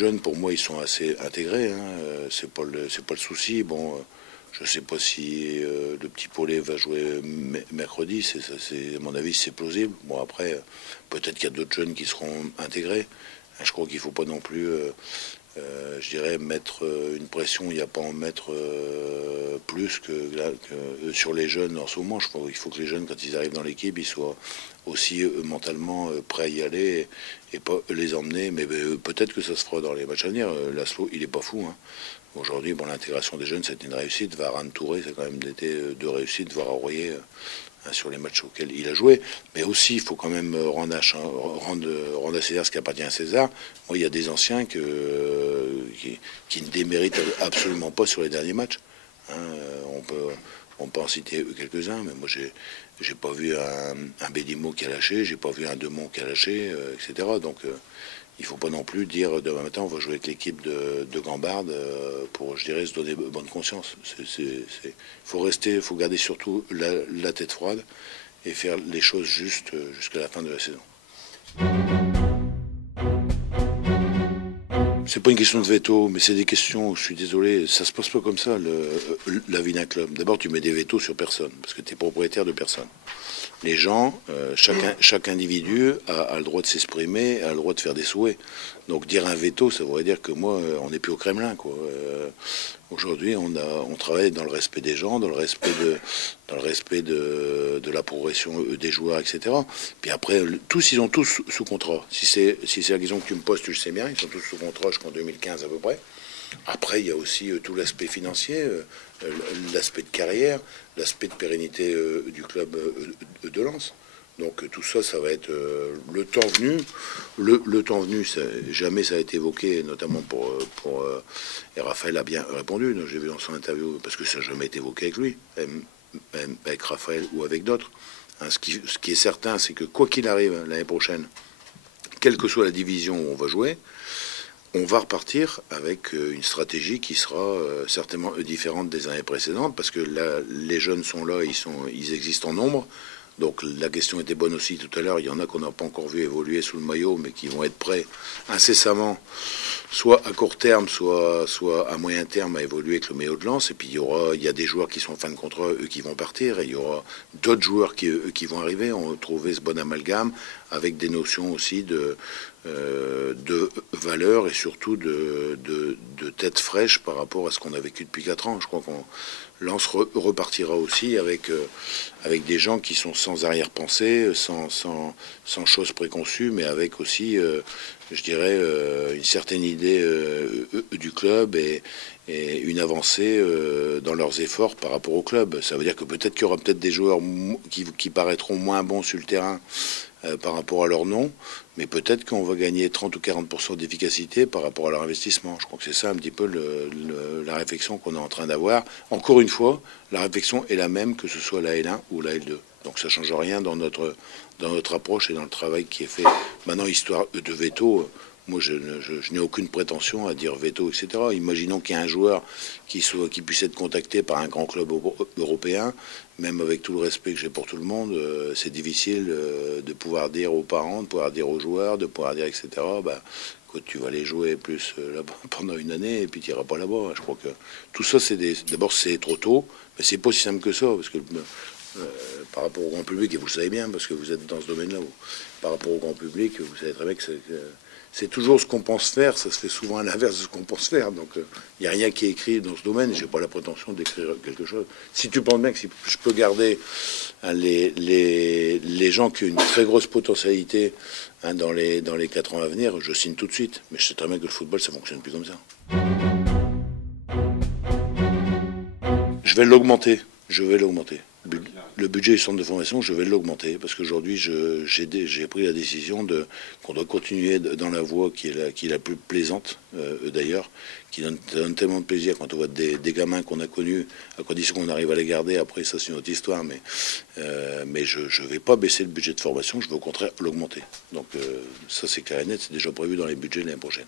jeunes, pour moi, ils sont assez intégrés. Hein. C'est pas le souci. Bon, je sais pas si le petit Paulet va jouer mercredi. À mon avis, c'est plausible. Bon, après, peut-être qu'il y a d'autres jeunes qui seront intégrés. Je crois qu'il faut pas non plus, je dirais, mettre une pression. Il n'y a pas à en mettre plus que sur les jeunes en ce moment. Je crois qu'il faut que les jeunes, quand ils arrivent dans l'équipe, ils soient aussi mentalement prêts à y aller et pas les emmener. Mais peut-être que ça se fera dans les matchs à venir. Laszlo, il est pas fou. Hein. Aujourd'hui, bon, l'intégration des jeunes, c'était une réussite. Varane, Touré, ça a quand même été deux réussites. Voir Aurier sur les matchs auxquels il a joué. Mais aussi, il faut quand même rendre à César ce qui appartient à César. Moi, il y a des anciens qui ne déméritent absolument pas sur les derniers matchs. Hein, on peut en citer quelques-uns, mais moi, j'ai pas vu un Bédimo qui a lâché, j'ai pas vu un Demont qui a lâché, etc. Donc, il faut pas non plus dire demain matin on va jouer avec l'équipe de Gambard pour, je dirais, se donner bonne conscience. Faut garder surtout la tête froide et faire les choses justes jusqu'à la fin de la saison. C'est pas une question de veto, mais c'est des questions, je suis désolé, ça se passe pas comme ça, la vie d'un club. D'abord, tu mets des vétos sur personne, parce que tu es propriétaire de personne. Les gens, chaque individu a le droit de s'exprimer, a le droit de faire des souhaits. Donc dire un veto, ça voudrait dire que moi, on n'est plus au Kremlin, quoi. Aujourd'hui, on travaille dans le respect des gens, dans le respect de la progression des joueurs, etc. Puis après, ils ont tous sous contrat. Si c'est la question que tu me poses, tu le sais bien, ils sont tous sous contrat jusqu'en 2015 à peu près. Après, il y a aussi tout l'aspect financier, l'aspect de carrière, l'aspect de pérennité du club de Lens. Donc tout ça, ça va être le temps venu. Le temps venu, jamais ça a été évoqué, notamment pour et Raphaël a bien répondu. J'ai vu dans son interview, parce que ça n'a jamais été évoqué avec lui, même avec Raphaël ou avec d'autres. Hein, ce qui est certain, c'est que quoi qu'il arrive l'année prochaine, quelle que soit la division où on va jouer, on va repartir avec une stratégie qui sera certainement différente des années précédentes, parce que là, les jeunes sont là, ils existent en nombre. Donc la question était bonne aussi tout à l'heure. Il y en a qu'on n'a pas encore vu évoluer sous le maillot, mais qui vont être prêts incessamment, soit à court terme, soit à moyen terme, à évoluer avec le maillot de Lens. Et puis il y a des joueurs qui sont en fin de contrat, eux qui vont partir, et il y aura d'autres joueurs qui vont arriver. On va trouver ce bon amalgame avec des notions aussi de valeur et surtout de tête fraîche par rapport à ce qu'on a vécu depuis 4 ans. Je crois qu'on Lens repartira aussi avec des gens qui sont sans arrière-pensée, sans choses préconçues, mais avec aussi, je dirais, une certaine idée du club et une avancée dans leurs efforts par rapport au club. Ça veut dire que peut-être qu'il y aura peut-être des joueurs qui paraîtront moins bons sur le terrain par rapport à leur nom, mais peut-être qu'on va gagner 30 ou 40% d'efficacité par rapport à leur investissement. Je crois que c'est ça un petit peu la réflexion qu'on est en train d'avoir. Encore une fois, la réflexion est la même que ce soit la L1 ou la L2. Donc ça ne change rien dans notre approche et dans le travail qui est fait. Maintenant, histoire de veto, moi je n'ai aucune prétention à dire veto, etc. Imaginons qu'il y ait un joueur qui puisse être contacté par un grand club européen. Même avec tout le respect que j'ai pour tout le monde, c'est difficile de pouvoir dire aux parents, de pouvoir dire aux joueurs, de pouvoir dire, etc. Bah, écoute, tu vas aller jouer plus là-bas pendant une année et puis tu n'iras pas là-bas. Je crois que tout ça, d'abord, c'est trop tôt, mais c'est pas si simple que ça, parce que par rapport au grand public, et vous le savez bien, parce que vous êtes dans ce domaine-là, par rapport au grand public, vous savez très bien que c'est toujours ce qu'on pense faire, ça se fait souvent à l'inverse de ce qu'on pense faire. Donc il n'y a rien qui est écrit dans ce domaine, je n'ai pas la prétention d'écrire quelque chose. Si tu penses bien que si je peux garder les gens qui ont une très grosse potentialité dans les 4 ans à venir, je signe tout de suite. Mais je sais très bien que le football, ça ne fonctionne plus comme ça. Je vais l'augmenter. Le budget du centre de formation, je vais l'augmenter parce qu'aujourd'hui, j'ai pris la décision qu'on doit continuer dans la voie qui est la plus plaisante, d'ailleurs, qui donne tellement de plaisir quand on voit des gamins qu'on a connus, à condition qu'on arrive à les garder. Après, ça, c'est une autre histoire, mais je ne vais pas baisser le budget de formation, je vais au contraire l'augmenter. Donc, ça, c'est clair et net, c'est déjà prévu dans les budgets de l'année prochaine.